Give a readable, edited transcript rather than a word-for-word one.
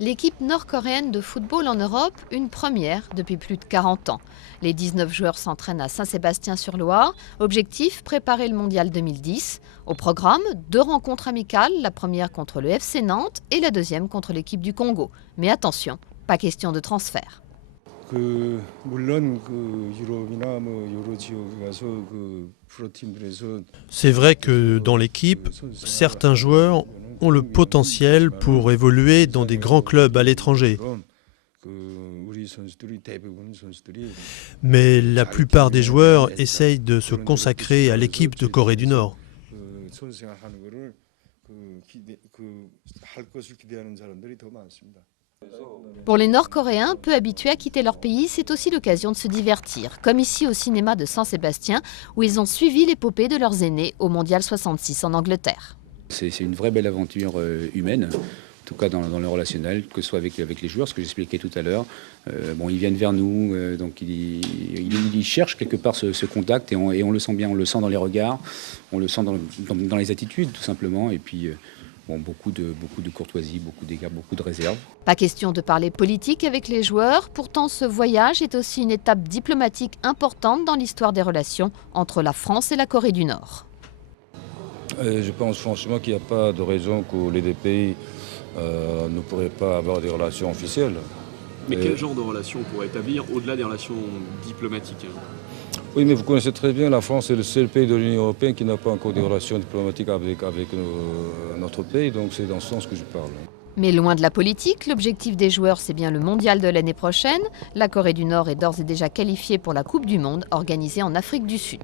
L'équipe nord-coréenne de football en Europe, une première depuis plus de 40 ans. Les 19 joueurs s'entraînent à Saint-Sébastien-sur-Loire. Objectif, préparer le mondial 2010. Au programme, 2 rencontres amicales, la première contre le FC Nantes et la deuxième contre l'équipe du Congo. Mais attention, pas question de transfert. C'est vrai que dans l'équipe, certains joueurs ont le potentiel pour évoluer dans des grands clubs à l'étranger. Mais la plupart des joueurs essayent de se consacrer à l'équipe de Corée du Nord. Pour les Nord-Coréens, peu habitués à quitter leur pays, c'est aussi l'occasion de se divertir, comme ici au cinéma de Saint-Sébastien, où ils ont suivi l'épopée de leurs aînés au Mondial 66 en Angleterre. C'est une vraie belle aventure humaine, en tout cas dans le relationnel, que ce soit avec les joueurs, ce que j'expliquais tout à l'heure. Ils viennent vers nous, donc ils cherchent quelque part ce contact et on le sent bien, on le sent dans les regards, on le sent dans les attitudes tout simplement. Et puis beaucoup de courtoisie, beaucoup d'égards, beaucoup de réserve. Pas question de parler politique avec les joueurs, pourtant ce voyage est aussi une étape diplomatique importante dans l'histoire des relations entre la France et la Corée du Nord. Je pense franchement qu'il n'y a pas de raison que les deux pays ne pourraient pas avoir des relations officielles. Mais quel genre de relations on pourrait établir au-delà des relations diplomatiques? Oui, mais vous connaissez très bien, la France est le seul pays de l'Union européenne qui n'a pas encore de relations diplomatiques avec notre pays, donc c'est dans ce sens que je parle. Mais loin de la politique, l'objectif des joueurs, c'est bien le mondial de l'année prochaine. La Corée du Nord est d'ores et déjà qualifiée pour la Coupe du Monde organisée en Afrique du Sud.